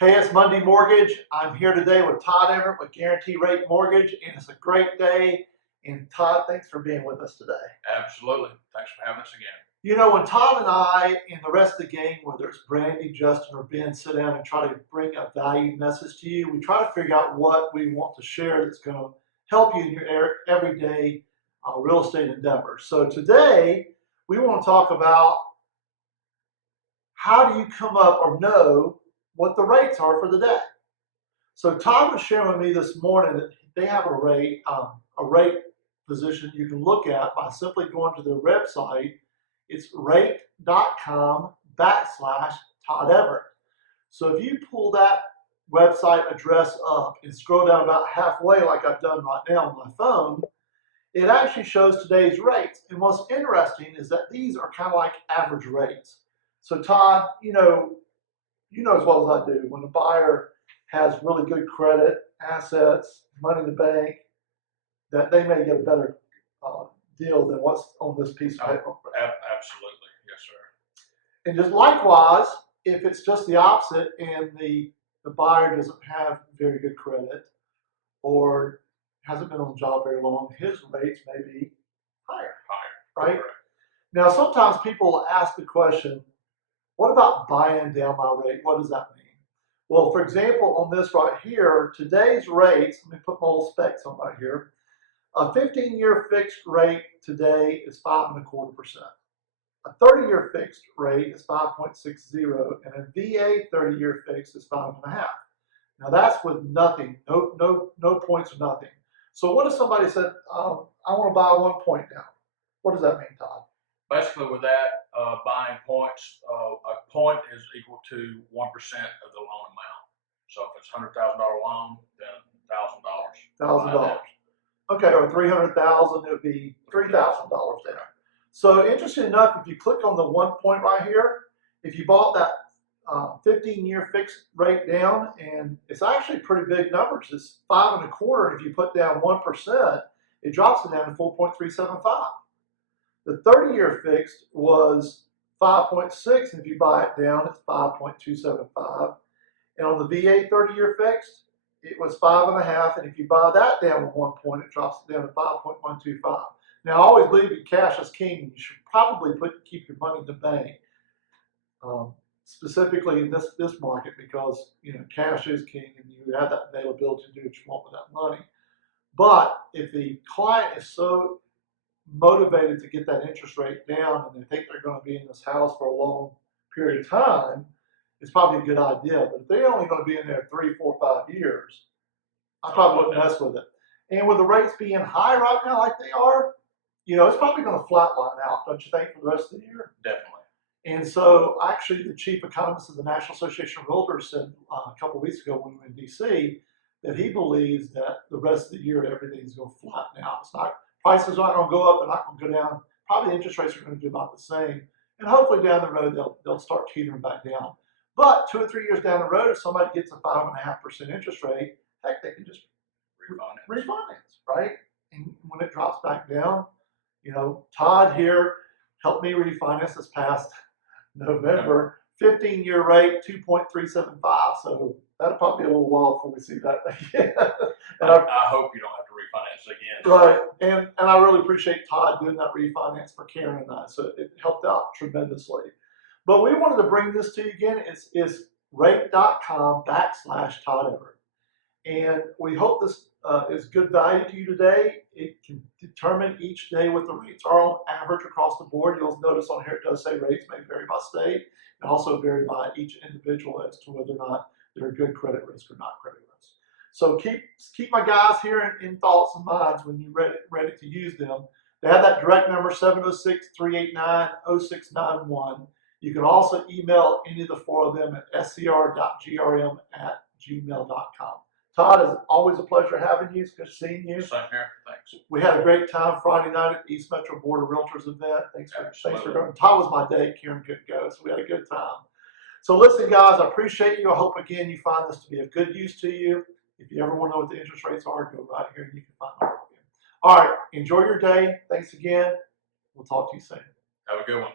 Hey, it's Monday Mortgage. I'm here today with Todd Everett with Guarantee Rate Mortgage, and it's a great day. And Todd, thanks for being with us today. Absolutely. Thanks for having us again. You know, when Todd and I and the rest of the gang, whether it's Brandy, Justin, or Ben, sit down and try to bring a valued message to you, we try to figure out what we want to share that's going to help you in your everyday real estate endeavors. So today, we want to talk about how do you come up or know what the rates are for the day. So Todd was sharing with me this morning that they have a rate position you can look at by simply going to their website. It's rate.com/Todd Everett. So if you pull that website address up and scroll down about halfway like I've done right now on my phone, it actually shows today's rates. And what's interesting is that these are kind of like average rates. So Todd, you know as well as I do, when a buyer has really good credit, assets, money in the bank, that they may get a better deal than what's on this piece of paper. Absolutely. Yes, sir. And just likewise, if it's just the opposite and the buyer doesn't have very good credit or hasn't been on the job very long, his rates may be higher, right? Correct. Now, sometimes people ask the question, what about buying down my rate? What does that mean? Well, for example, on this right here, today's rates, let me put my little specs on right here. A 15-year fixed rate today is 5.25%. A 30-year fixed rate is 5.60, and a VA 30-year fixed is 5.5. Now that's with nothing, no points or nothing. So what if somebody said, I want to buy 1 point down? What does that mean, Todd? Basically, with that, buying points, a point is equal to 1% of the loan amount. So if it's $100,000 loan, then $1,000. $1,000. Okay, or 300,000, it would be $3,000 down. So interesting enough, if you click on the 1 point right here, if you bought that 15-year fixed rate down, and it's actually pretty big numbers. It's 5.25, and if you put down 1%, it drops it down to 4.375. The 30-year fixed was 5.6, and if you buy it down, it's 5.275. And on the VA 30-year fixed, it was 5.5, and if you buy that down with 1 point, it drops it down to 5.125. Now, I always believe that cash is king, and you should probably keep your money in the bank, specifically in this market, because cash is king, and you have that availability to do what you want with that money. But if the client is so motivated to get that interest rate down, and they think they're going to be in this house for a long period of time, it's probably a good idea. But if they're only going to be in there 3, 4, 5 years, I probably wouldn't mess with it. And with the rates being high right now like they are, it's probably going to flatline out, don't you think, for the rest of the year? Definitely. And so actually the chief economist of the National Association of Realtors said a couple of weeks ago when we were in D.C. that he believes that the rest of the year everything's going to flatten out. It's not, prices aren't going to go up, they're not going to go down. Probably interest rates are going to do about the same. And hopefully down the road they'll start teetering back down. But 2 or 3 years down the road, if somebody gets a 5.5% interest rate, heck, they can just refinance, right? And when it drops back down, Todd here helped me refinance this past November, 15-year rate, 2.375. So that'll probably be a little while before we see that again. And I hope you don't have to refinance again. Right, and I really appreciate Todd doing that refinance for Karen and I. So it helped out tremendously. But we wanted to bring this to you again. It's rate.com/Todd Everett. And we hope this is good value to you today. It can determine each day what the rates are on average across the board. You'll notice on here it does say rates may vary by state and also vary by each individual as to whether or not they're a good credit risk or not credit risk. So keep my guys here in thoughts and minds when you're ready to use them. They have that direct number, 706-389-0691. You can also email any of the 4 of them at scr.grm@gmail.com. Todd, it's always a pleasure having you. It's good seeing you. Same here. Thanks. We had a great time Friday night at the East Metro Board of Realtors event. Thanks for going. Todd was my day. Karen couldn't go, so we had a good time. So listen, guys, I appreciate you. I hope, again, you find this to be of good use to you. If you ever want to know what the interest rates are, go right here and you can find out again. All right, enjoy your day. Thanks again. We'll talk to you soon. Have a good one.